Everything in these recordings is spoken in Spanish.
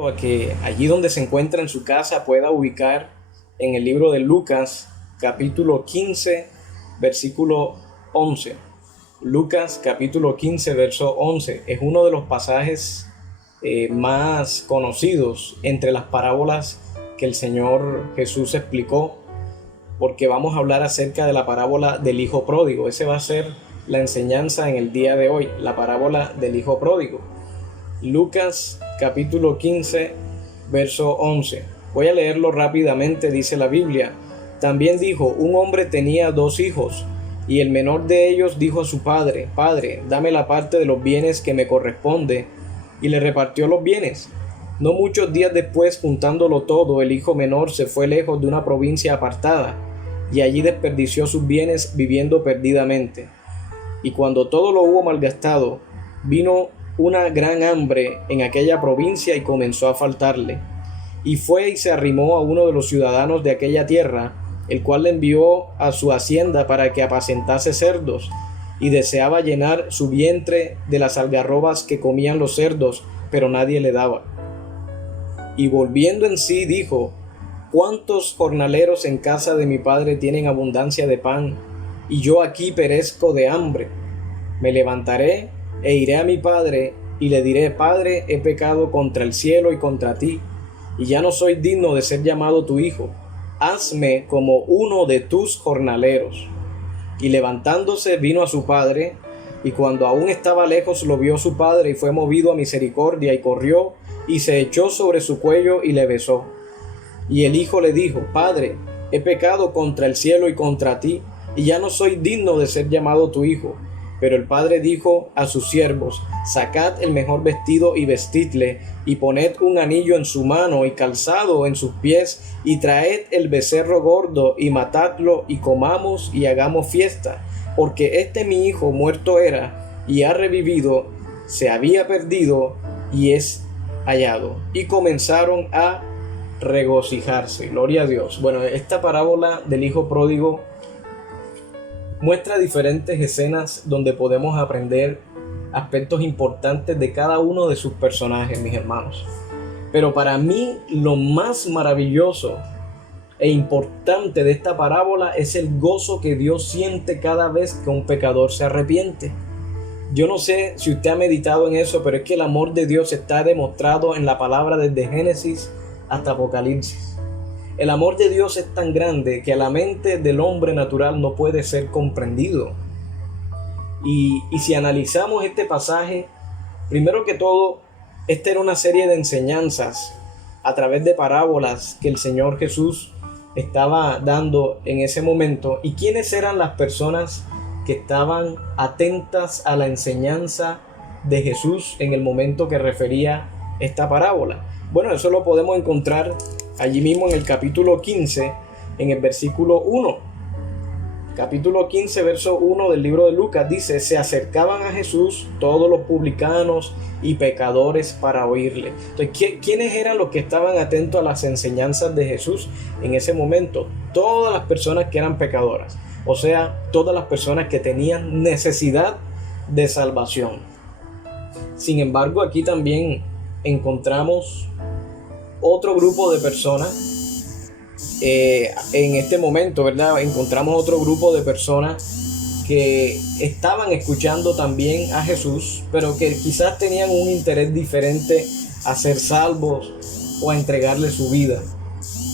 A que allí donde se encuentra en su casa pueda ubicar en el libro de Lucas, capítulo 15, versículo 11. Lucas, capítulo 15, verso 11. Es uno de los pasajes más conocidos entre las parábolas que el Señor Jesús explicó, porque vamos a hablar acerca de la parábola del Hijo Pródigo. Ese va a ser la enseñanza en el día de hoy, la parábola del Hijo Pródigo. Lucas capítulo 15, verso 11. Voy a leerlo rápidamente, dice la Biblia. También dijo, un hombre tenía dos hijos, y el menor de ellos dijo a su padre, Padre, dame la parte de los bienes que me corresponde, y le repartió los bienes. No muchos días después, juntándolo todo, el hijo menor se fue lejos de una provincia apartada, y allí desperdició sus bienes viviendo perdidamente. Y cuando todo lo hubo malgastado, vino una gran hambre en aquella provincia y comenzó a faltarle. Y fue y se arrimó a uno de los ciudadanos de aquella tierra, el cual le envió a su hacienda para que apacentase cerdos, y deseaba llenar su vientre de las algarrobas que comían los cerdos, pero nadie le daba. Y volviendo en sí dijo, ¿cuántos jornaleros en casa de mi padre tienen abundancia de pan, y yo aquí perezco de hambre? Me levantaré e iré a mi padre y le diré, Padre, he pecado contra el cielo y contra ti, y ya no soy digno de ser llamado tu hijo. Hazme como uno de tus jornaleros. Y levantándose vino a su padre, y cuando aún estaba lejos lo vio su padre y fue movido a misericordia y corrió y se echó sobre su cuello y le besó. Y el hijo le dijo, Padre, he pecado contra el cielo y contra ti, y ya no soy digno de ser llamado tu hijo. Pero el padre dijo a sus siervos, sacad el mejor vestido y vestidle, y poned un anillo en su mano y calzado en sus pies, y traed el becerro gordo y matadlo, y comamos y hagamos fiesta, porque este mi hijo muerto era y ha revivido, se había perdido y es hallado. Y comenzaron a regocijarse. Gloria a Dios. Bueno, esta parábola del hijo pródigo muestra diferentes escenas donde podemos aprender aspectos importantes de cada uno de sus personajes, mis hermanos. Pero para mí lo más maravilloso e importante de esta parábola es el gozo que Dios siente cada vez que un pecador se arrepiente. Yo no sé si usted ha meditado en eso, pero es que el amor de Dios está demostrado en la palabra desde Génesis hasta Apocalipsis. El amor de Dios es tan grande que a la mente del hombre natural no puede ser comprendido. Y si analizamos este pasaje, primero que todo, esta era una serie de enseñanzas a través de parábolas que el Señor Jesús estaba dando en ese momento. ¿Y quiénes eran las personas que estaban atentas a la enseñanza de Jesús en el momento que refería esta parábola? Bueno, eso lo podemos encontrar allí mismo en el capítulo 15, en el versículo 1. Capítulo 15, verso 1 del libro de Lucas dice, se acercaban a Jesús todos los publicanos y pecadores para oírle. Entonces, ¿quiénes eran los que estaban atentos a las enseñanzas de Jesús en ese momento? Todas las personas que eran pecadoras, o sea, todas las personas que tenían necesidad de salvación. Sin embargo, aquí también encontramos otro grupo de personas. En este momento, ¿verdad? Encontramos otro grupo de personas que estaban escuchando también a Jesús, pero que quizás tenían un interés diferente a ser salvos o a entregarle su vida.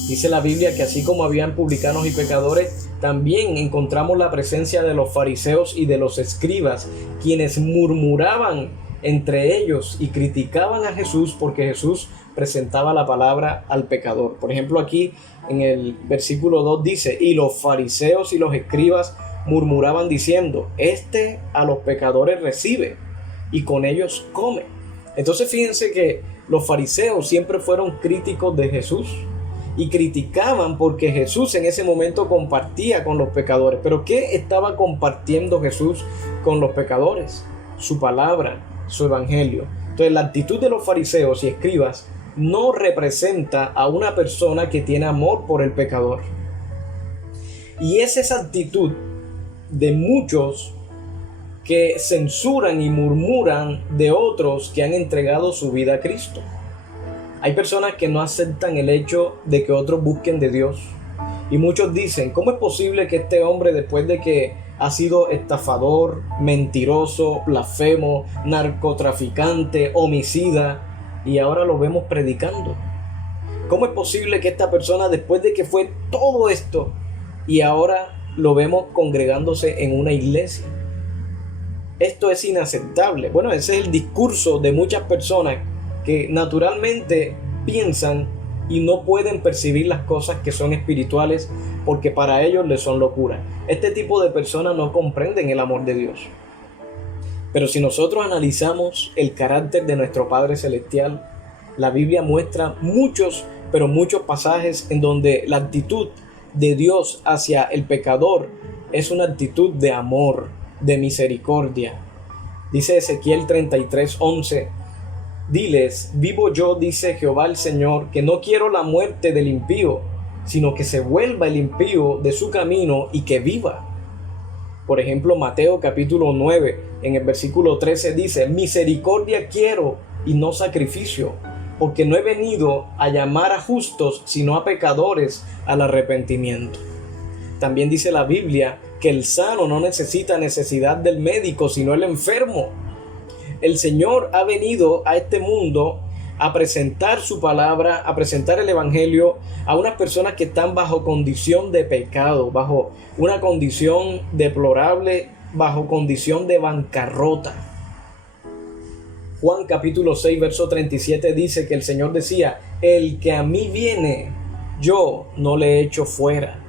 Dice la Biblia que así como habían publicanos y pecadores, también encontramos la presencia de los fariseos y de los escribas, quienes murmuraban entre ellos y criticaban a Jesús porque Jesús presentaba la palabra al pecador. Por ejemplo, aquí en el versículo 2 dice, y los fariseos y los escribas murmuraban diciendo, este a los pecadores recibe y con ellos come. Entonces fíjense que los fariseos siempre fueron críticos de Jesús y criticaban porque Jesús en ese momento compartía con los pecadores. Pero ¿qué estaba compartiendo Jesús con los pecadores? Su palabra, su evangelio. Entonces la actitud de los fariseos y escribas no representa a una persona que tiene amor por el pecador. Y es esa actitud de muchos que censuran y murmuran de otros que han entregado su vida a Cristo. Hay personas que no aceptan el hecho de que otros busquen de Dios. Y muchos dicen, ¿cómo es posible que este hombre, después de que ha sido estafador, mentiroso, blasfemo, narcotraficante, homicida, y ahora lo vemos predicando? ¿Cómo es posible que esta persona, después de que fue todo esto, y ahora lo vemos congregándose en una iglesia? Esto es inaceptable. Bueno, ese es el discurso de muchas personas que naturalmente piensan y no pueden percibir las cosas que son espirituales porque para ellos les son locura. Este tipo de personas no comprenden el amor de Dios. Pero si nosotros analizamos el carácter de nuestro Padre Celestial, la Biblia muestra muchos pasajes en donde la actitud de Dios hacia el pecador es una actitud de amor, de misericordia. Dice Ezequiel 33:11: diles, vivo yo, dice Jehová el Señor, que no quiero la muerte del impío, sino que se vuelva el impío de su camino y que viva. Por ejemplo, Mateo capítulo 9, en el versículo 13 dice: misericordia quiero y no sacrificio, porque no he venido a llamar a justos, sino a pecadores al arrepentimiento. También dice la Biblia que el sano no necesita necesidad del médico, sino el enfermo. El Señor ha venido a este mundo a presentar su palabra, a presentar el evangelio a unas personas que están bajo condición de pecado, bajo una condición deplorable, bajo condición de bancarrota. Juan capítulo 6, verso 37 dice que el Señor decía: el que a mí viene, yo no le echo fuera.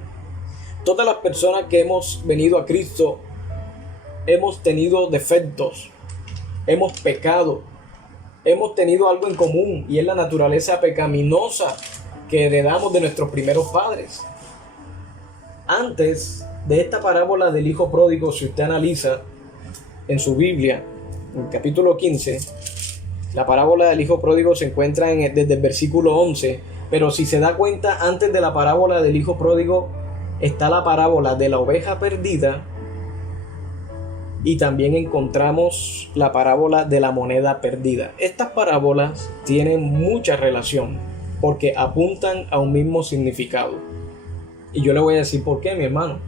Todas las personas que hemos venido a Cristo hemos tenido defectos, hemos pecado, hemos tenido algo en común, y es la naturaleza pecaminosa que heredamos de nuestros primeros padres. Antes de esta parábola del hijo pródigo, si usted analiza en su Biblia, en el capítulo 15, la parábola del hijo pródigo se encuentra desde el versículo 11, pero si se da cuenta, antes de la parábola del hijo pródigo está la parábola de la oveja perdida, y también encontramos la parábola de la moneda perdida. Estas parábolas tienen mucha relación porque apuntan a un mismo significado. Y yo le voy a decir por qué, mi hermano.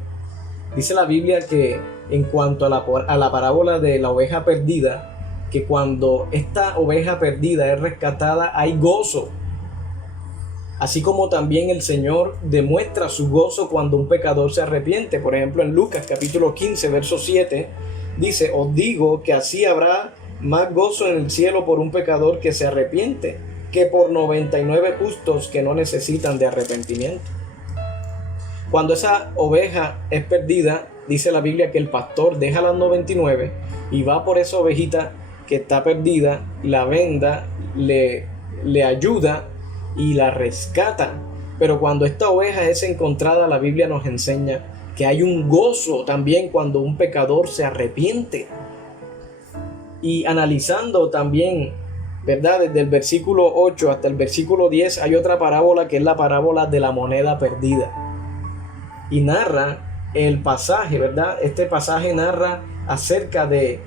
Dice la Biblia que en cuanto a la parábola de la oveja perdida, que cuando esta oveja perdida es rescatada hay gozo. Así como también el Señor demuestra su gozo cuando un pecador se arrepiente. Por ejemplo, en Lucas capítulo 15, verso 7, dice: os digo que así habrá más gozo en el cielo por un pecador que se arrepiente, que por 99 justos que no necesitan de arrepentimiento. Cuando esa oveja es perdida, dice la Biblia que el pastor deja las 99 y va por esa ovejita que está perdida, la venda, le ayuda y la rescata. Pero cuando esta oveja es encontrada, la Biblia nos enseña que hay un gozo también cuando un pecador se arrepiente. Y analizando también, ¿verdad?, desde el versículo 8 hasta el versículo 10 hay otra parábola que es la parábola de la moneda perdida. Y narra el pasaje, ¿verdad? Este pasaje narra acerca de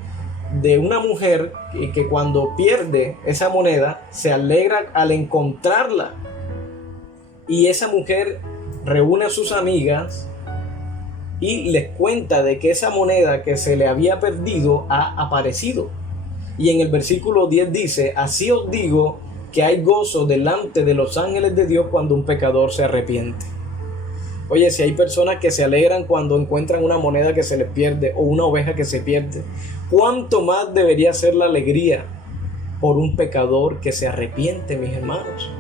una mujer que cuando pierde esa moneda se alegra al encontrarla. Y esa mujer reúne a sus amigas y les cuenta de que esa moneda que se le había perdido ha aparecido. Y en el versículo 10 dice: así os digo que hay gozo delante de los ángeles de Dios cuando un pecador se arrepiente. Oye, si hay personas que se alegran cuando encuentran una moneda que se les pierde o una oveja que se pierde, ¿cuánto más debería ser la alegría por un pecador que se arrepiente, mis hermanos?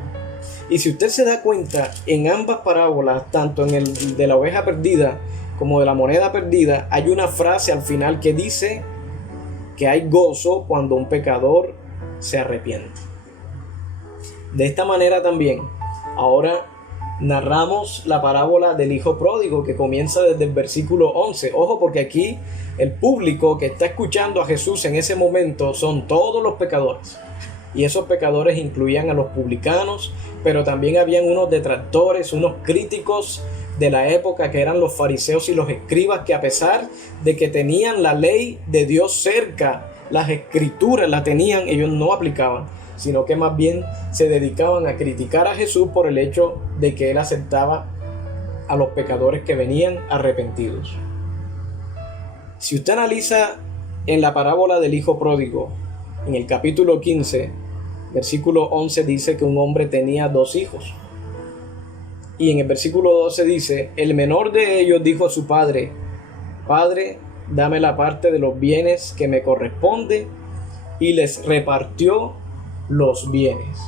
Y si usted se da cuenta, en ambas parábolas, tanto en el de la oveja perdida como de la moneda perdida, hay una frase al final que dice que hay gozo cuando un pecador se arrepiente. De esta manera también, ahora narramos la parábola del hijo pródigo, que comienza desde el versículo 11. Ojo, porque aquí el público que está escuchando a Jesús en ese momento son todos los pecadores. Y esos pecadores incluían a los publicanos, pero también habían unos detractores, unos críticos de la época que eran los fariseos y los escribas, que a pesar de que tenían la ley de Dios cerca, las escrituras la tenían, ellos no aplicaban. sino que más bien se dedicaban a criticar a Jesús por el hecho de que él aceptaba a los pecadores que venían arrepentidos. Si usted analiza en la parábola del hijo pródigo, en el capítulo 15, versículo 11 dice que un hombre tenía 2 hijos. Y en el versículo 12 dice, el menor de ellos dijo a su padre, Padre, dame la parte de los bienes que me corresponde, y les repartió los bienes.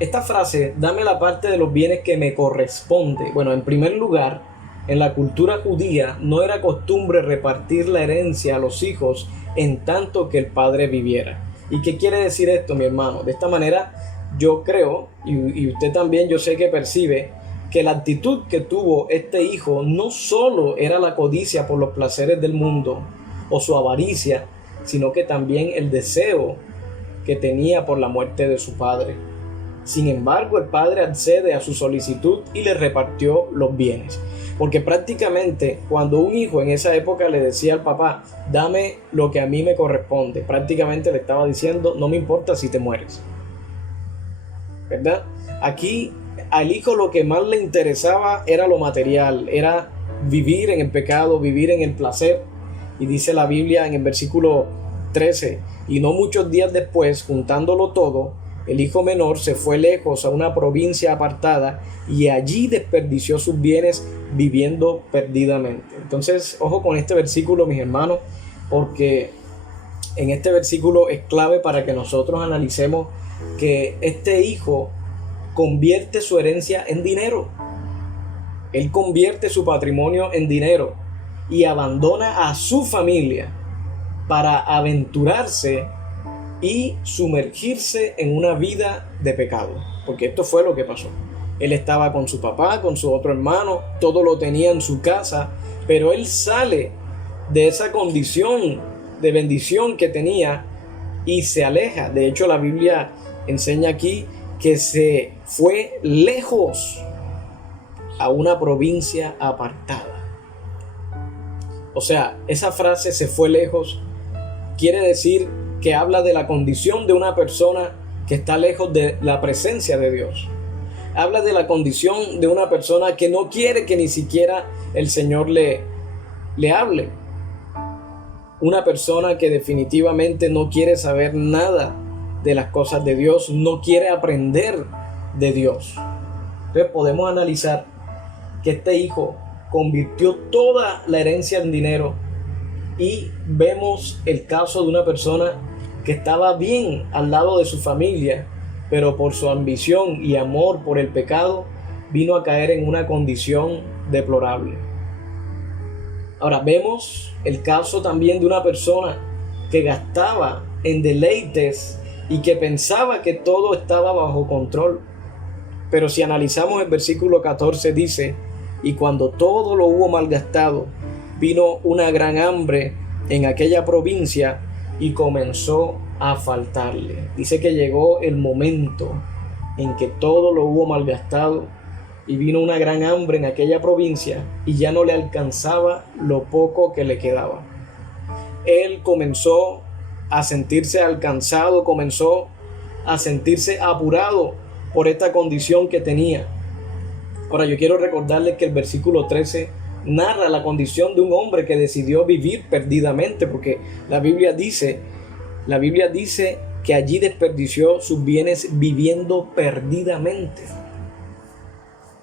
Esta frase, dame la parte de los bienes que me corresponde. Bueno, en primer lugar, en la cultura judía no era costumbre repartir la herencia a los hijos en tanto que el padre viviera. ¿Y qué quiere decir esto, mi hermano? De esta manera yo creo, y usted también yo sé que percibe, que la actitud que tuvo este hijo no solo era la codicia por los placeres del mundo o su avaricia, sino que también el deseo que tenía por la muerte de su padre. Sin embargo, el padre accede a su solicitud y le repartió los bienes. Porque prácticamente cuando un hijo en esa época le decía al papá, dame lo que a mí me corresponde, prácticamente le estaba diciendo, no me importa si te mueres. ¿Verdad? Aquí al hijo lo que más le interesaba era lo material, era vivir en el pecado, vivir en el placer. Y dice la Biblia en el versículo 13, y no muchos días después, juntándolo todo, el hijo menor se fue lejos a una provincia apartada y allí desperdició sus bienes viviendo perdidamente. Entonces, ojo con este versículo, mis hermanos, porque en este versículo es clave para que nosotros analicemos que este hijo convierte su herencia en dinero. Él convierte su patrimonio en dinero y abandona a su familia para aventurarse y sumergirse en una vida de pecado, porque esto fue lo que pasó. Él estaba con su papá, con su otro hermano, todo lo tenía en su casa, pero él sale de esa condición de bendición que tenía y se aleja. De hecho, la Biblia enseña aquí que se fue lejos a una provincia apartada. O sea, esa frase, se fue lejos, quiere decir que habla de la condición de una persona que está lejos de la presencia de Dios. Habla de la condición de una persona que no quiere que ni siquiera el Señor le hable. Una persona que definitivamente no quiere saber nada de las cosas de Dios, no quiere aprender de Dios. Entonces podemos analizar que este hijo convirtió toda la herencia en dinero y vemos el caso de una persona que estaba bien al lado de su familia, pero por su ambición y amor por el pecado vino a caer en una condición deplorable. Ahora vemos el caso también de una persona que gastaba en deleites y que pensaba que todo estaba bajo control. Pero si analizamos el versículo 14 dice, y cuando todo lo hubo malgastado, vino una gran hambre en aquella provincia y comenzó a faltarle. Dice que llegó el momento en que todo lo hubo malgastado y vino una gran hambre en aquella provincia y ya no le alcanzaba lo poco que le quedaba. Él comenzó a sentirse alcanzado, comenzó a sentirse apurado por esta condición que tenía. Ahora yo quiero recordarles que el versículo 13 narra la condición de un hombre que decidió vivir perdidamente, porque la Biblia dice que allí desperdició sus bienes viviendo perdidamente.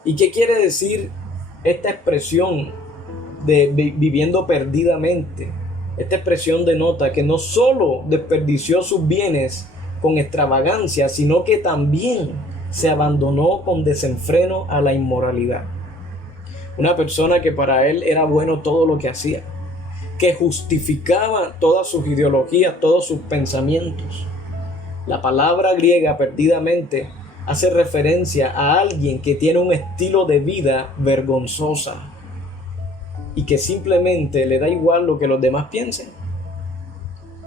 ¿Y qué quiere decir esta expresión de viviendo perdidamente? Esta expresión denota que no solo desperdició sus bienes con extravagancia, sino que también se abandonó con desenfreno a la inmoralidad. Una persona que para él era bueno todo lo que hacía, que justificaba todas sus ideologías, todos sus pensamientos. La palabra griega perdidamente hace referencia a alguien que tiene un estilo de vida vergonzosa y que simplemente le da igual lo que los demás piensen.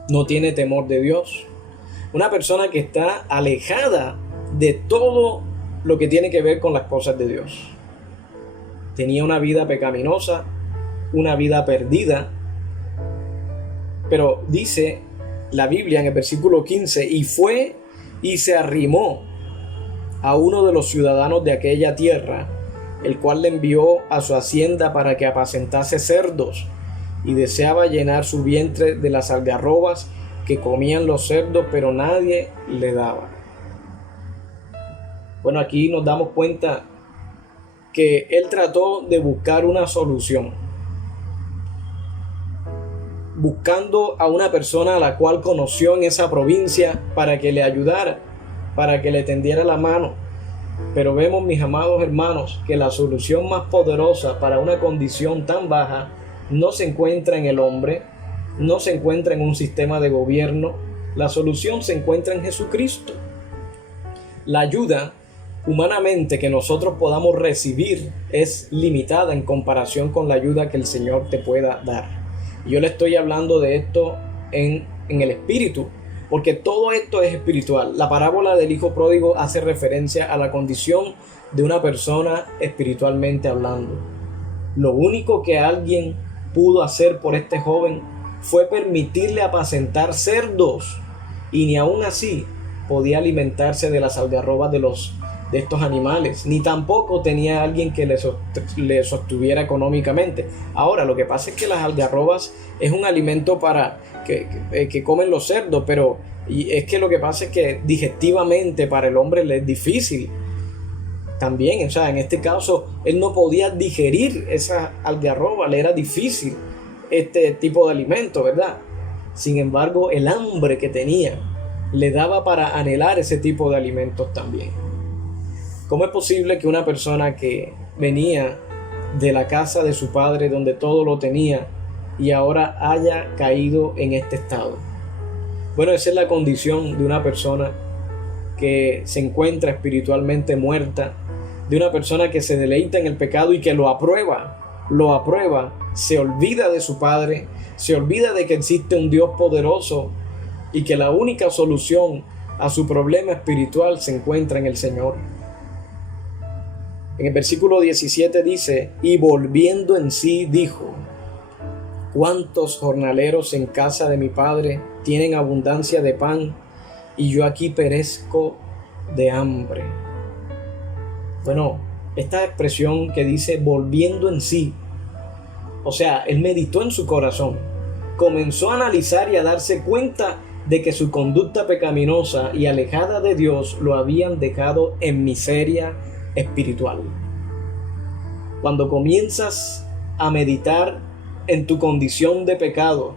No tiene temor de Dios. Una persona que está alejada de todo lo que tiene que ver con las cosas de Dios. Tenía una vida pecaminosa, una vida perdida. Pero dice la Biblia en el versículo 15, y fue y se arrimó a uno de los ciudadanos de aquella tierra, el cual le envió a su hacienda para que apacentase cerdos, y deseaba llenar su vientre de las algarrobas que comían los cerdos, pero nadie le daba. Bueno, aquí nos damos cuenta que él trató de buscar una solución, buscando a una persona a la cual conoció en esa provincia para que le ayudara, para que le tendiera la mano. Pero vemos, mis amados hermanos, que la solución más poderosa para una condición tan baja no se encuentra en el hombre, no se encuentra en un sistema de gobierno. La solución se encuentra en Jesucristo. La ayuda humanamente que nosotros podamos recibir es limitada en comparación con la ayuda que el Señor te pueda dar. Yo le estoy hablando de esto en el espíritu, porque todo esto es espiritual. La parábola del hijo pródigo hace referencia a la condición de una persona espiritualmente hablando. Lo único que alguien pudo hacer por este joven fue permitirle apacentar cerdos, y ni aún así podía alimentarse de las algarrobas de estos animales, ni tampoco tenía alguien que le sostuviera económicamente. Ahora, lo que pasa es que las algarrobas es un alimento para que comen los cerdos, pero y es que lo que pasa es que digestivamente para el hombre le es difícil también. O sea, en este caso él no podía digerir esa algarroba, le era difícil este tipo de alimento, ¿verdad? Sin embargo, el hambre que tenía le daba para anhelar ese tipo de alimentos también. ¿Cómo es posible que una persona que venía de la casa de su padre, donde todo lo tenía, y ahora haya caído en este estado? Bueno, esa es la condición de una persona que se encuentra espiritualmente muerta, de una persona que se deleita en el pecado y que lo aprueba, se olvida de su padre, se olvida de que existe un Dios poderoso y que la única solución a su problema espiritual se encuentra en el Señor. En el versículo 17 dice: y volviendo en sí dijo: ¿cuántos jornaleros en casa de mi padre tienen abundancia de pan, y yo aquí perezco de hambre? Bueno, esta expresión que dice volviendo en sí, o sea, él meditó en su corazón, comenzó a analizar y a darse cuenta de que su conducta pecaminosa y alejada de Dios lo habían dejado en miseria espiritual. Cuando comienzas a meditar en tu condición de pecado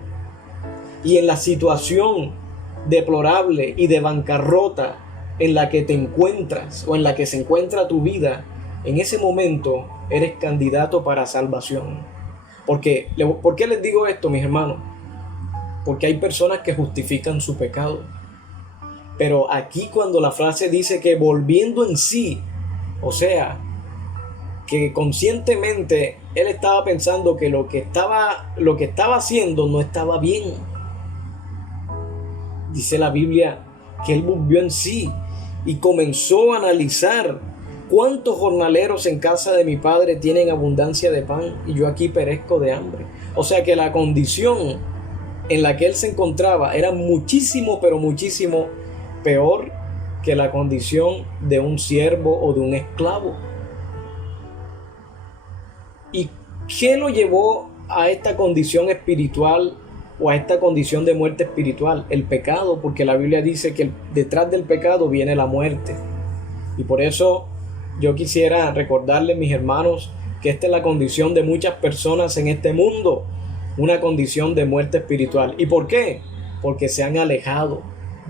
y en la situación deplorable y de bancarrota en la que te encuentras o en la que se encuentra tu vida, en ese momento eres candidato para salvación. ¿Por qué les digo esto, mis hermanos? Porque hay personas que justifican su pecado. Pero aquí, cuando la frase dice que volviendo en sí, o sea, que conscientemente él estaba pensando que lo que estaba haciendo no estaba bien. Dice la Biblia que él volvió en sí y comenzó a analizar: ¿cuántos jornaleros en casa de mi padre tienen abundancia de pan, y yo aquí perezco de hambre? O sea que la condición en la que él se encontraba era muchísimo, pero muchísimo peor que la condición de un siervo o de un esclavo. ¿Y qué lo llevó a esta condición espiritual o a esta condición de muerte espiritual? El pecado, porque la Biblia dice que detrás del pecado viene la muerte. Y por eso yo quisiera recordarles, mis hermanos, que esta es la condición de muchas personas en este mundo, una condición de muerte espiritual. ¿Y por qué? Porque se han alejado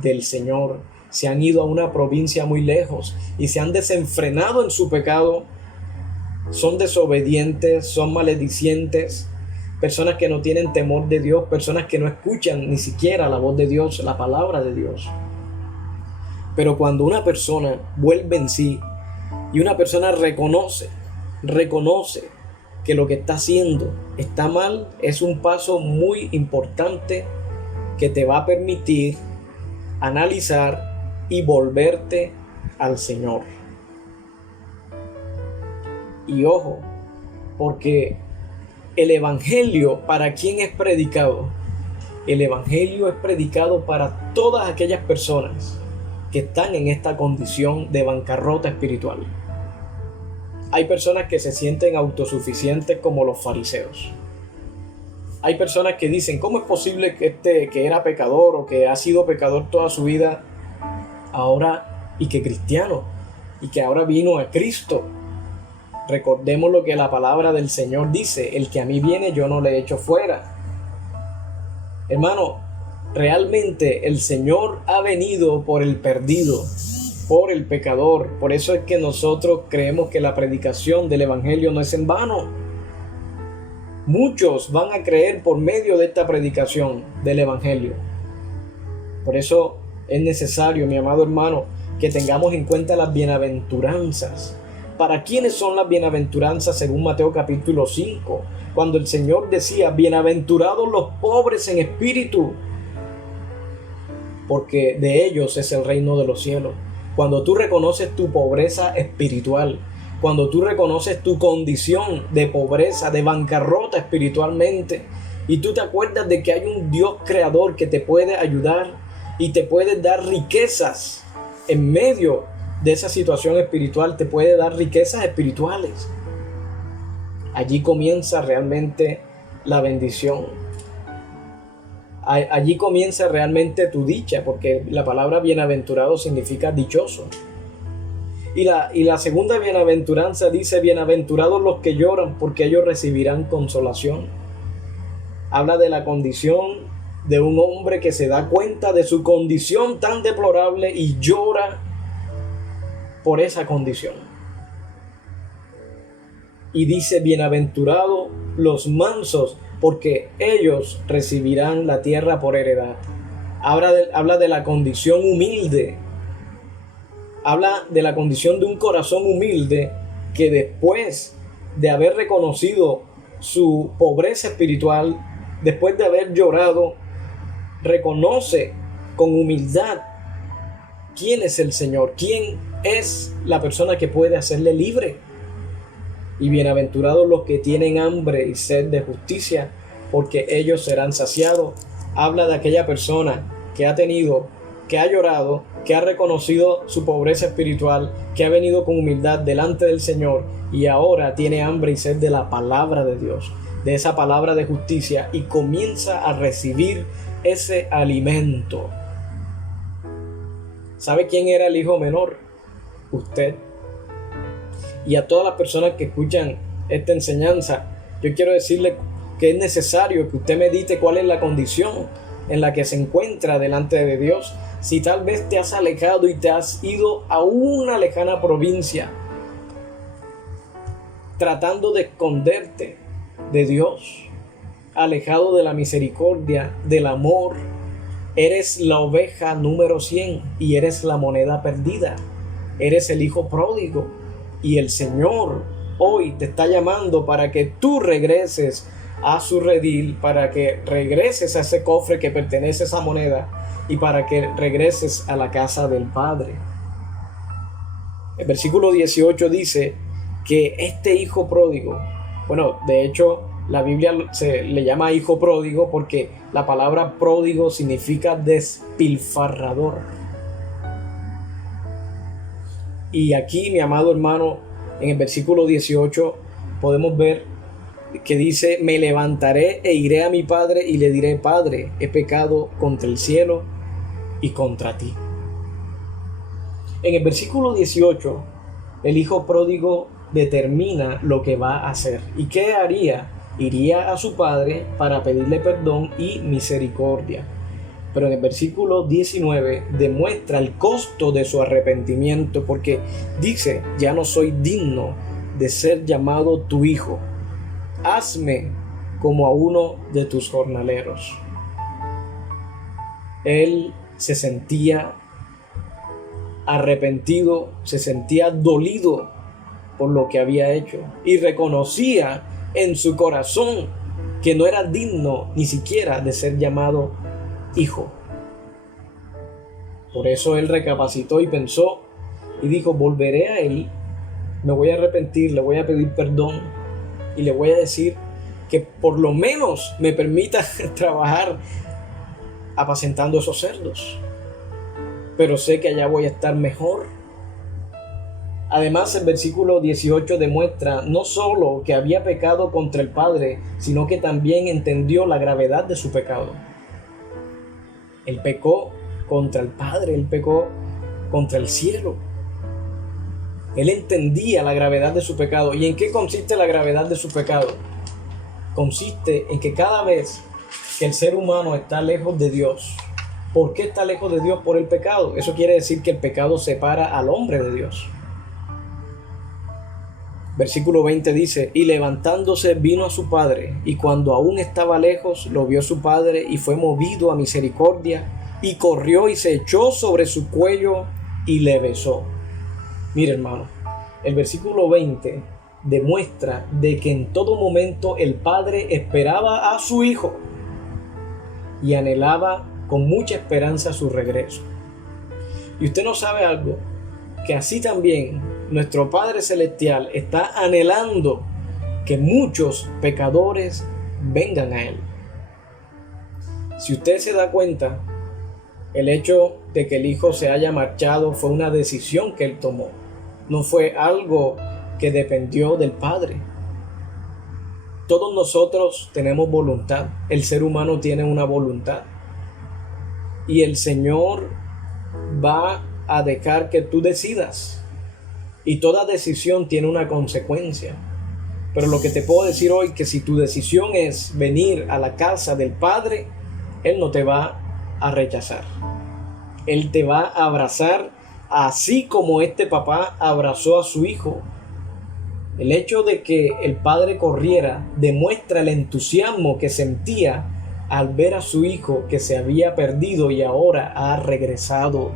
del Señor, se han ido a una provincia muy lejos y se han desenfrenado en su pecado. Son desobedientes, son maledicientes, personas que no tienen temor de Dios, personas que no escuchan ni siquiera la voz de Dios, la palabra de Dios. Pero cuando una persona vuelve en sí y una persona reconoce que lo que está haciendo está mal, es un paso muy importante que te va a permitir analizar y volverte al Señor. Y ojo, porque el evangelio, ¿para quién es predicado? El evangelio es predicado para todas aquellas personas que están en esta condición de bancarrota espiritual. Hay personas que se sienten autosuficientes como los fariseos. Hay personas que dicen, ¿cómo es posible que que era pecador o que ha sido pecador toda su vida ahora y que cristiano y que ahora vino a Cristo? Recordemos lo que la palabra del Señor dice: el que a mí viene yo no le echo fuera. Hermano, realmente el Señor ha venido por el perdido, por el pecador. Por eso es que nosotros creemos que la predicación del Evangelio no es en vano. Muchos van a creer por medio de esta predicación del Evangelio. Por eso es necesario, mi amado hermano, que tengamos en cuenta las bienaventuranzas. ¿Para quiénes son las bienaventuranzas según Mateo capítulo 5? Cuando el Señor decía, bienaventurados los pobres en espíritu, porque de ellos es el reino de los cielos. Cuando tú reconoces tu pobreza espiritual, cuando tú reconoces tu condición de pobreza, de bancarrota espiritualmente, y tú te acuerdas de que hay un Dios creador que te puede ayudar y te puede dar riquezas en medio de esa situación espiritual, te puede dar riquezas espirituales. Allí comienza realmente la bendición. Allí comienza realmente tu dicha, porque la palabra bienaventurado significa dichoso. Y la segunda bienaventuranza dice, bienaventurados los que lloran, porque ellos recibirán consolación. Habla de la condición de un hombre que se da cuenta de su condición tan deplorable y llora por esa condición. Y dice, bienaventurados los mansos, porque ellos recibirán la tierra por heredad. Habla de la condición humilde. Habla de la condición de un corazón humilde que después de haber reconocido su pobreza espiritual, después de haber llorado, reconoce con humildad quién es el Señor, quién es la persona que puede hacerle libre. Y bienaventurados los que tienen hambre y sed de justicia, porque ellos serán saciados. Habla de aquella persona que ha tenido, que ha llorado, que ha reconocido su pobreza espiritual, que ha venido con humildad delante del Señor y ahora tiene hambre y sed de la palabra de Dios, de esa palabra de justicia, y comienza a recibir ese alimento. ¿Sabe quién era el hijo menor? Usted. Y a todas las personas que escuchan esta enseñanza, yo quiero decirle que es necesario que usted medite cuál es la condición en la que se encuentra delante de Dios. Si tal vez te has alejado y te has ido a una lejana provincia, tratando de esconderte de Dios, alejado de la misericordia, del amor, eres la oveja número 100 y eres la moneda perdida. Eres el hijo pródigo. Y el Señor hoy te está llamando para que tú regreses a su redil, para que regreses a ese cofre que pertenece a esa moneda y para que regreses a la casa del Padre. El versículo 18 dice que este hijo pródigo, bueno, de hecho la Biblia se le llama hijo pródigo porque la palabra pródigo significa despilfarrador. Y aquí, mi amado hermano, en el versículo 18 podemos ver que dice, me levantaré e iré a mi padre y le diré, Padre, he pecado contra el cielo y contra ti. En el versículo 18, el hijo pródigo determina lo que va a hacer. ¿Y qué haría? Iría a su padre para pedirle perdón y misericordia. Pero en el versículo 19 demuestra el costo de su arrepentimiento, porque dice, ya no soy digno de ser llamado tu hijo. Hazme como a uno de tus jornaleros. Él se sentía arrepentido, se sentía dolido por lo que había hecho y reconocía en su corazón que no era digno ni siquiera de ser llamado hijo. Por eso él recapacitó y pensó y dijo, volveré a él, me voy a arrepentir, le voy a pedir perdón y le voy a decir que por lo menos me permita trabajar apacentando esos cerdos. pero sé que allá voy a estar mejor. Además, el versículo 18 demuestra no solo que había pecado contra el Padre, sino que también entendió la gravedad de su pecado. Él pecó contra el Padre, él pecó contra el cielo. Él entendía la gravedad de su pecado. ¿Y en qué consiste la gravedad de su pecado? Consiste en que cada vez que el ser humano está lejos de Dios, ¿por qué está lejos de Dios? Por el pecado. Eso quiere decir que el pecado separa al hombre de Dios. Versículo 20 dice: y levantándose vino a su padre, y cuando aún estaba lejos, lo vio su padre, y fue movido a misericordia, y corrió y se echó sobre su cuello, y le besó. Mire, hermano, el versículo 20 demuestra de que en todo momento el padre esperaba a su hijo, y anhelaba con mucha esperanza su regreso. Y usted no sabe algo, que así también nuestro Padre Celestial está anhelando que muchos pecadores vengan a Él. Si usted se da cuenta, el hecho de que el Hijo se haya marchado fue una decisión que Él tomó. No fue algo que dependió del Padre. Todos nosotros tenemos voluntad. El ser humano tiene una voluntad. Y el Señor va a dejar que tú decidas. Y toda decisión tiene una consecuencia. Pero lo que te puedo decir hoy, que si tu decisión es venir a la casa del Padre, Él no te va a rechazar. Él te va a abrazar, así como este papá abrazó a su hijo. El hecho de que el padre corriera demuestra el entusiasmo que sentía al ver a su hijo que se había perdido y ahora ha regresado.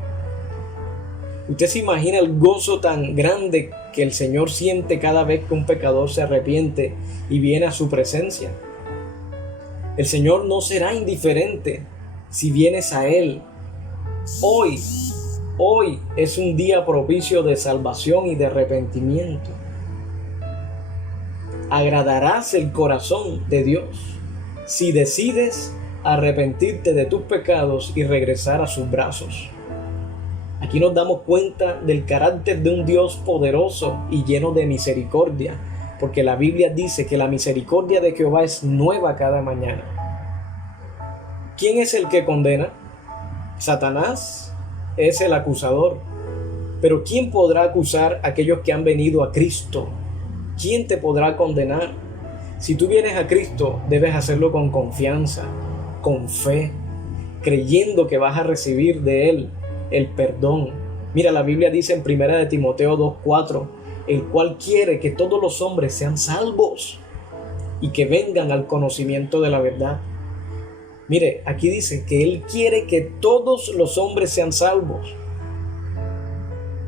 ¿Usted se imagina el gozo tan grande que el Señor siente cada vez que un pecador se arrepiente y viene a su presencia? El Señor no será indiferente si vienes a Él. Hoy es un día propicio de salvación y de arrepentimiento. Agradarás el corazón de Dios si decides arrepentirte de tus pecados y regresar a sus brazos. Aquí nos damos cuenta del carácter de un Dios poderoso y lleno de misericordia, porque la Biblia dice que la misericordia de Jehová es nueva cada mañana. ¿Quién es el que condena? Satanás es el acusador. Pero ¿quién podrá acusar a aquellos que han venido a Cristo? ¿Quién te podrá condenar? Si tú vienes a Cristo, debes hacerlo con confianza, con fe, creyendo que vas a recibir de Él el perdón. Mira, la Biblia dice en 1 Timoteo 2:4, el cual quiere que todos los hombres sean salvos y que vengan al conocimiento de la verdad. Mire, aquí dice que Él quiere que todos los hombres sean salvos.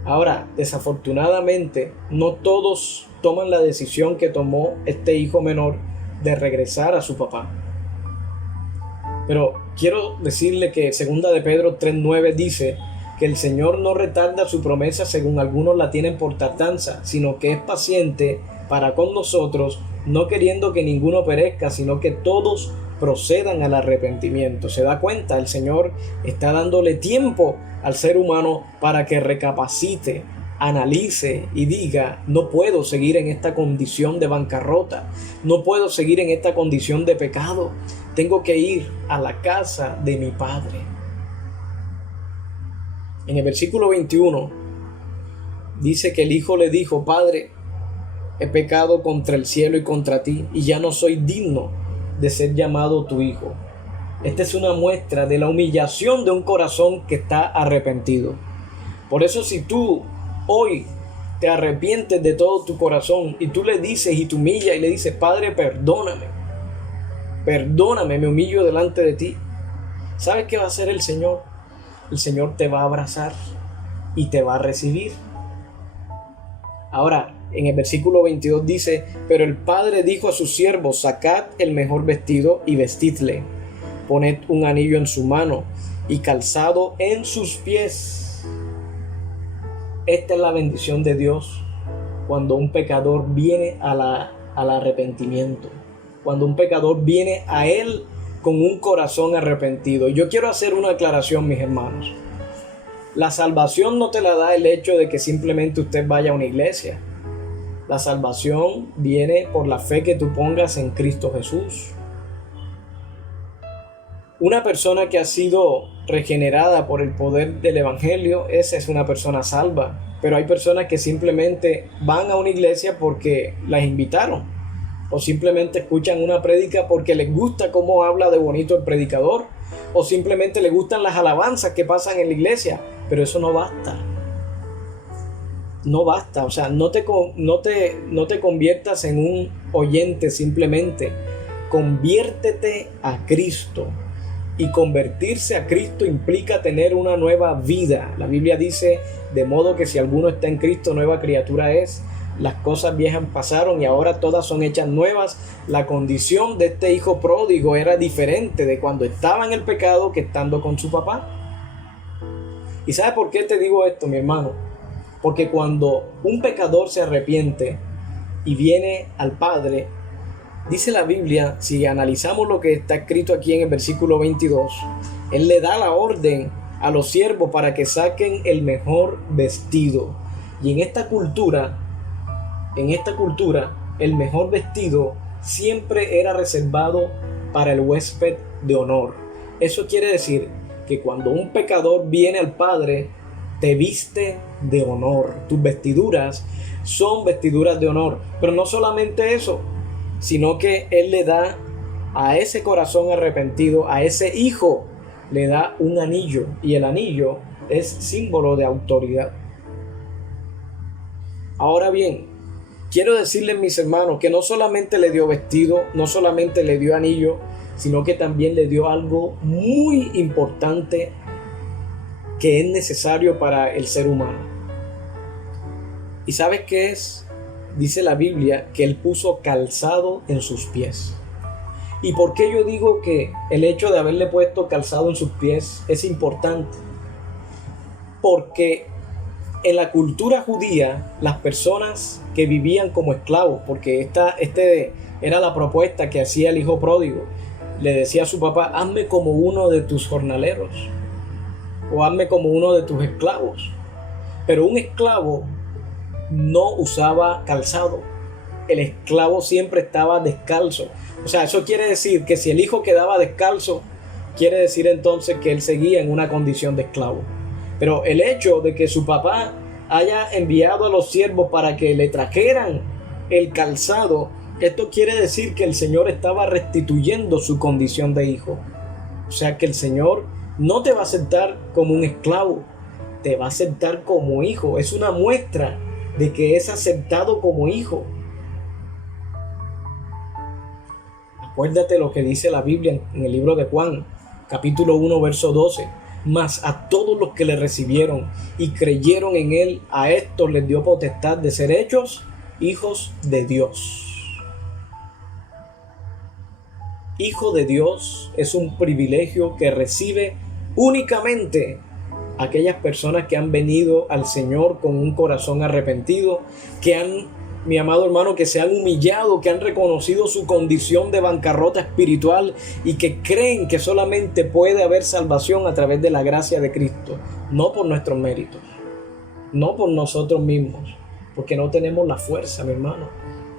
Ahora, desafortunadamente, no todos toman la decisión que tomó este hijo menor de regresar a su papá. Pero quiero decirle que 2 de Pedro 3:9 dice que el Señor no retarda su promesa según algunos la tienen por tardanza, sino que es paciente para con nosotros, no queriendo que ninguno perezca, sino que todos procedan al arrepentimiento. ¿Se da cuenta? El Señor está dándole tiempo al ser humano para que recapacite, analice y diga: no puedo seguir en esta condición de bancarrota, no puedo seguir en esta condición de pecado, tengo que ir a la casa de mi Padre. En el versículo 21 dice que el hijo le dijo: Padre, he pecado contra el cielo y contra ti, y ya no soy digno de ser llamado tu hijo. Esta es una muestra de la humillación de un corazón que está arrepentido. Por eso, si tú hoy te arrepientes de todo tu corazón y tú le dices y te humillas y le dices: Padre, perdóname, me humillo delante de ti, ¿sabes qué va a hacer el Señor? El Señor te va a abrazar y te va a recibir. Ahora, en el versículo 22 dice: pero el padre dijo a sus siervos: sacad el mejor vestido y vestidle, poned un anillo en su mano y calzado en sus pies. Esta es la bendición de Dios cuando un pecador viene al arrepentimiento, cuando un pecador viene a Él con un corazón arrepentido. Yo quiero hacer una aclaración, mis hermanos. La salvación no te la da el hecho de que simplemente usted vaya a una iglesia. La salvación viene por la fe que tú pongas en Cristo Jesús. Una persona que ha sido regenerada por el poder del Evangelio, esa es una persona salva. Pero hay personas que simplemente van a una iglesia porque las invitaron, o simplemente escuchan una prédica porque les gusta cómo habla de bonito el predicador, o simplemente les gustan las alabanzas que pasan en la iglesia. Pero eso no basta. No basta, o sea, no te conviertas en un oyente simplemente. Conviértete a Cristo. Y convertirse a Cristo implica tener una nueva vida. La Biblia dice, de modo que si alguno está en Cristo, nueva criatura es. Las cosas viejas pasaron y ahora todas son hechas nuevas. La condición de este hijo pródigo era diferente de cuando estaba en el pecado que estando con su papá. ¿Y sabe por qué te digo esto, mi hermano? Porque cuando un pecador se arrepiente y viene al Padre, dice la Biblia, si analizamos lo que está escrito aquí en el versículo 22, Él le da la orden a los siervos para que saquen el mejor vestido. Y en esta cultura, el mejor vestido siempre era reservado para el huésped de honor. Eso quiere decir que cuando un pecador viene al Padre, te viste de honor. Tus vestiduras son vestiduras de honor. Pero no solamente eso, sino que Él le da a ese corazón arrepentido, a ese hijo, le da un anillo. Y el anillo es símbolo de autoridad. Ahora bien, quiero decirles, mis hermanos, que no solamente le dio vestido, no solamente le dio anillo, sino que también le dio algo muy importante que es necesario para el ser humano. ¿Y sabes qué es? Dice la Biblia que Él puso calzado en sus pies. ¿Y por qué yo digo que el hecho de haberle puesto calzado en sus pies es importante? Porque en la cultura judía, las personas que vivían como esclavos, porque este era la propuesta que hacía el hijo pródigo, le decía a su papá, hazme como uno de tus jornaleros, o hazme como uno de tus esclavos. Pero un esclavo no usaba calzado. El esclavo siempre estaba descalzo. O sea, eso quiere decir que si el hijo quedaba descalzo, quiere decir entonces que él seguía en una condición de esclavo. Pero el hecho de que su papá haya enviado a los siervos para que le trajeran el calzado, esto quiere decir que el Señor estaba restituyendo su condición de hijo. O sea que el Señor no te va a aceptar como un esclavo, te va a aceptar como hijo. Es una muestra de que es aceptado como hijo. Acuérdate lo que dice la Biblia en el libro de Juan, capítulo 1, verso 12. Mas a todos los que le recibieron y creyeron en Él, a estos les dio potestad de ser hechos hijos de Dios. Hijo de Dios es un privilegio que recibe únicamente aquellas personas que han venido al Señor con un corazón arrepentido, que han, mi amado hermano, que se han humillado, que han reconocido su condición de bancarrota espiritual y que creen que solamente puede haber salvación a través de la gracia de Cristo, no por nuestros méritos, no por nosotros mismos, porque no tenemos la fuerza, mi hermano.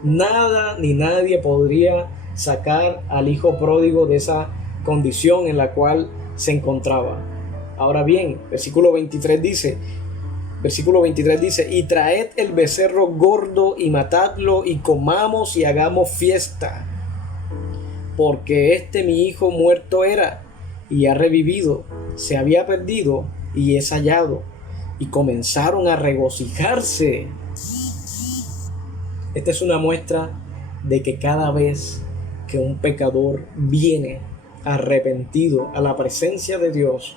Nada ni nadie podría sacar al hijo pródigo de esa condición en la cual se encontraba. Ahora bien, versículo 23 dice, y traed el becerro gordo y matadlo y comamos y hagamos fiesta, porque este mi hijo muerto era y ha revivido, se había perdido y es hallado. Y comenzaron a regocijarse. Esta es una muestra de que cada vez que un pecador viene arrepentido a la presencia de Dios,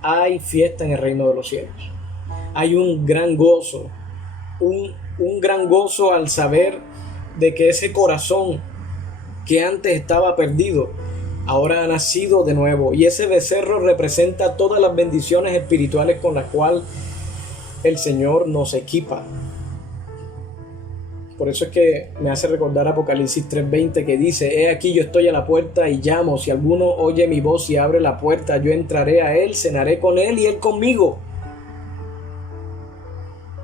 hay fiesta en el reino de los cielos. Hay un gran gozo, un gran gozo al saber de que ese corazón que antes estaba perdido, ahora ha nacido de nuevo. Y ese becerro representa todas las bendiciones espirituales con las cuales el Señor nos equipa. Por eso es que me hace recordar Apocalipsis 3:20, que dice: he aquí yo estoy a la puerta y llamo. Si alguno oye mi voz y abre la puerta, yo entraré a él, cenaré con él y él conmigo.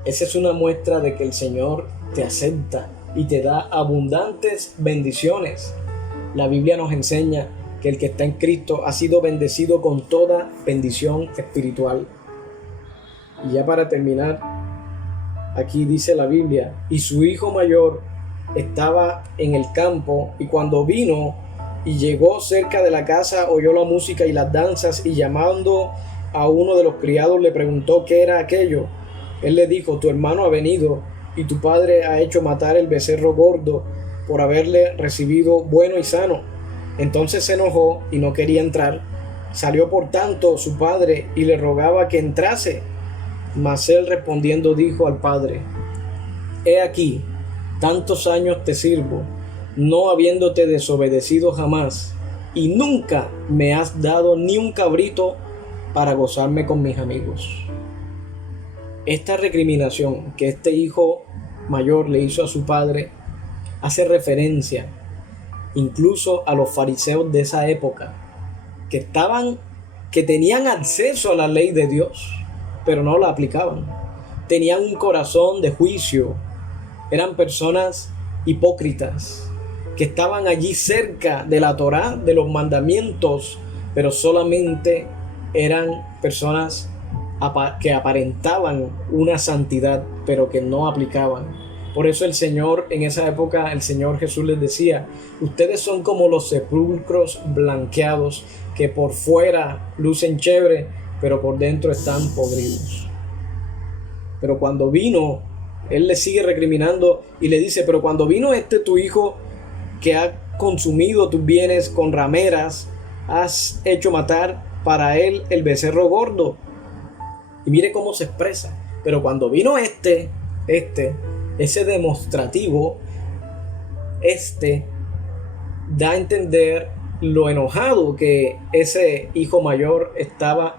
Esa es una muestra de que el Señor te acepta y te da abundantes bendiciones. La Biblia nos enseña que el que está en Cristo ha sido bendecido con toda bendición espiritual. Y ya para terminar, aquí dice la Biblia, y su hijo mayor estaba en el campo, y cuando vino y llegó cerca de la casa, oyó la música y las danzas, y llamando a uno de los criados le preguntó qué era aquello. Él le dijo, tu hermano ha venido, y tu padre ha hecho matar el becerro gordo por haberle recibido bueno y sano. Entonces se enojó y no quería entrar. Salió por tanto su padre y le rogaba que entrase. Mas él respondiendo dijo al padre, he aquí, tantos años te sirvo, no habiéndote desobedecido jamás, y nunca me has dado ni un cabrito para gozarme con mis amigos. Esta recriminación que este hijo mayor le hizo a su padre hace referencia incluso a los fariseos de esa época, que tenían acceso a la ley de Dios, pero no la aplicaban. Tenían un corazón de juicio, eran personas hipócritas, que estaban allí cerca de la Torá, de los mandamientos, pero solamente eran personas que aparentaban una santidad, pero que no aplicaban. Por eso el Señor, en esa época, el Señor Jesús les decía, ustedes son como los sepulcros blanqueados, que por fuera lucen chévere, pero por dentro están podridos. Pero cuando vino, Él le sigue recriminando y le dice, pero cuando vino tu hijo que ha consumido tus bienes con rameras, has hecho matar para él el becerro gordo. Y mire cómo se expresa. Pero cuando vino ese demostrativo, da a entender lo enojado que ese hijo mayor estaba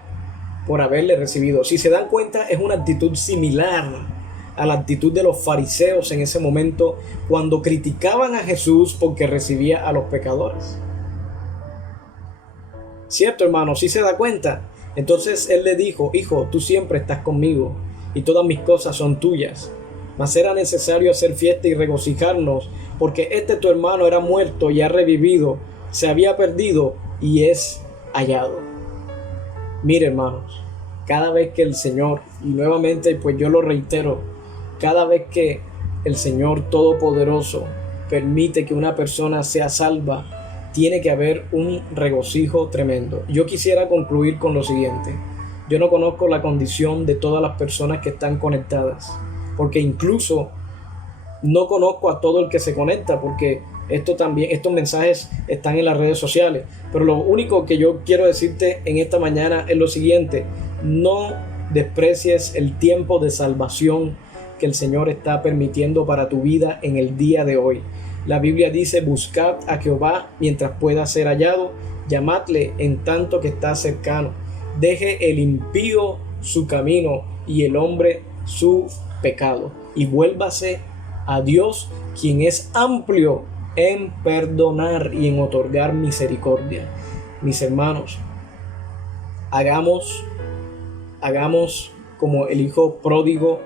por haberle recibido. Si se dan cuenta, es una actitud similar a la actitud de los fariseos en ese momento cuando criticaban a Jesús porque recibía a los pecadores. ¿Cierto, hermano? ¿Sí se da cuenta? Entonces él le dijo, hijo, tú siempre estás conmigo y todas mis cosas son tuyas. Mas era necesario hacer fiesta y regocijarnos, porque tu hermano era muerto y ha revivido, se había perdido y es hallado. Mire, hermanos, cada vez que el Señor, y nuevamente pues yo lo reitero, cada vez que el Señor Todopoderoso permite que una persona sea salva, tiene que haber un regocijo tremendo. Yo quisiera concluir con lo siguiente. Yo no conozco la condición de todas las personas que están conectadas, porque incluso no conozco a todo el que se conecta, porque estos mensajes están en las redes sociales. Pero lo único que yo quiero decirte en esta mañana es lo siguiente: no desprecies el tiempo de salvación que el Señor está permitiendo para tu vida en el día de hoy. La Biblia dice, buscad a Jehová mientras pueda ser hallado, llamadle en tanto que está cercano. Deje el impío su camino y el hombre su pecado, y vuélvase a Dios, quien es amplio en perdonar y en otorgar misericordia. Mis hermanos, hagamos como el hijo pródigo,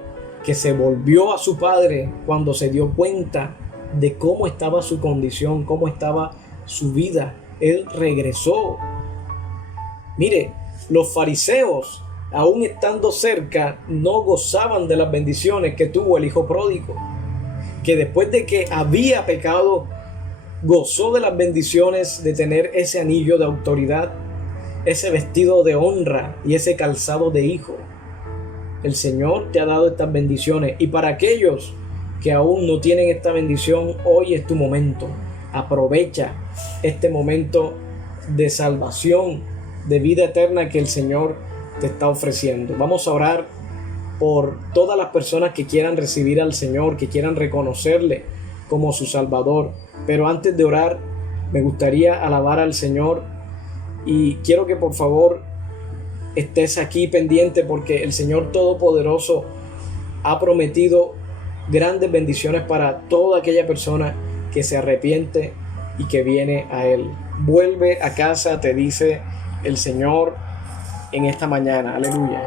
que se volvió a su padre cuando se dio cuenta de cómo estaba su condición, cómo estaba su vida. Él regresó. Mire, los fariseos, aún estando cerca, no gozaban de las bendiciones que tuvo el hijo pródigo, que después de que había pecado, gozó de las bendiciones de tener ese anillo de autoridad, ese vestido de honra y ese calzado de hijo. El Señor te ha dado estas bendiciones, y para aquellos que aún no tienen esta bendición, hoy es tu momento. Aprovecha este momento de salvación, de vida eterna que el Señor te está ofreciendo. Vamos a orar por todas las personas que quieran recibir al Señor, que quieran reconocerle como su Salvador. Pero antes de orar, me gustaría alabar al Señor, y quiero que por favor estés aquí pendiente, porque el Señor Todopoderoso ha prometido grandes bendiciones para toda aquella persona que se arrepiente y que viene a Él. Vuelve a casa, te dice el Señor en esta mañana. Aleluya.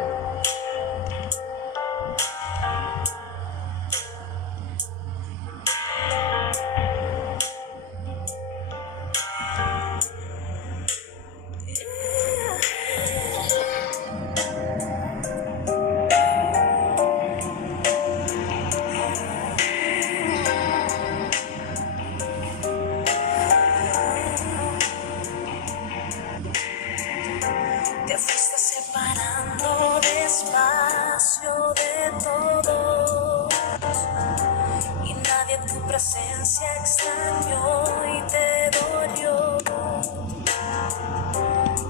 presencia extrañó y te dolió,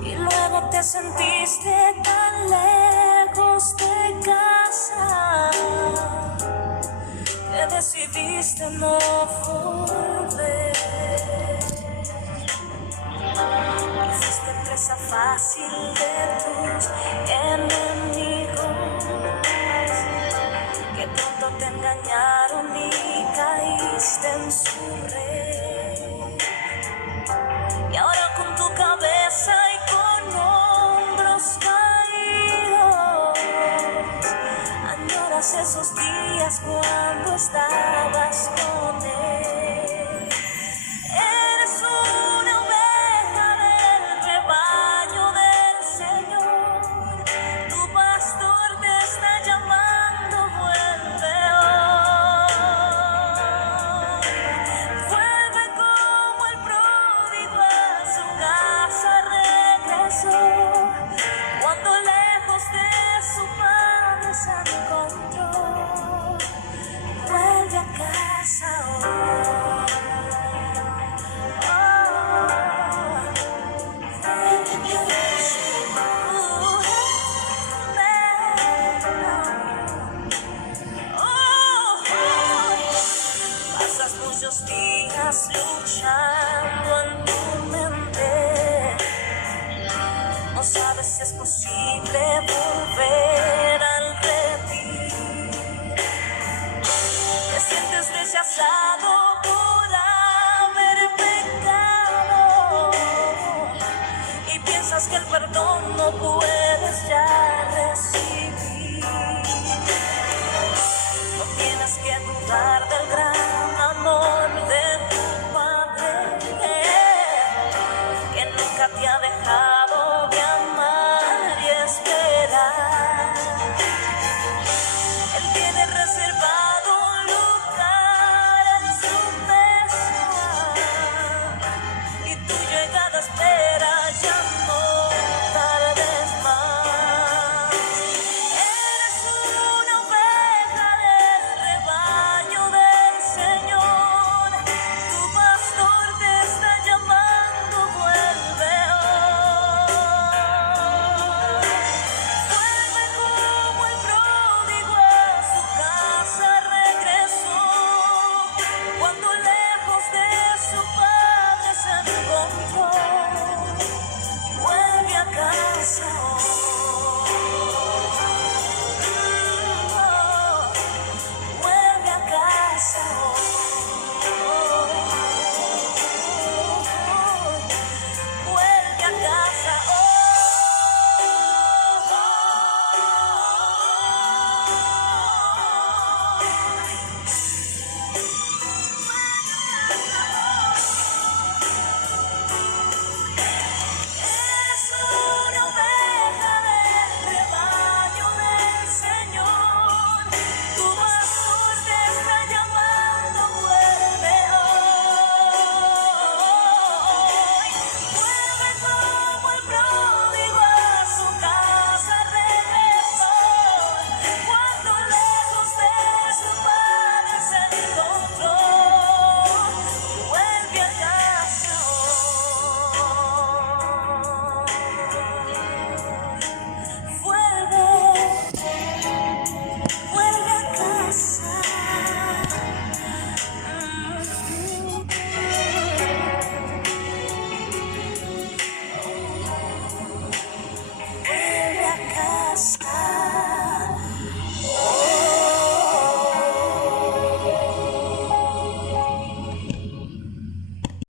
y luego te sentiste tan lejos de casa que decidiste no volver. Y fuiste presa fácil de tus enemigos, que pronto te engañaron y caíste en su red. Y ahora con tu cabeza y con hombros caídos, añoras esos días cuando estabas con él. Eres una oveja del rebaño del Señor, tu pastor te está llamando, vuelve hoy. Vuelve como el pródigo a su casa regresó, cuando lejos de su padre se encontró. Vuelve a casa hoy. Pasas muchos días luchando en tu mente, no sabes si es posible volver al redil. Te sientes rechazado por haber pecado y piensas que el perdón no puedes ya recibir. No tienes que dudar del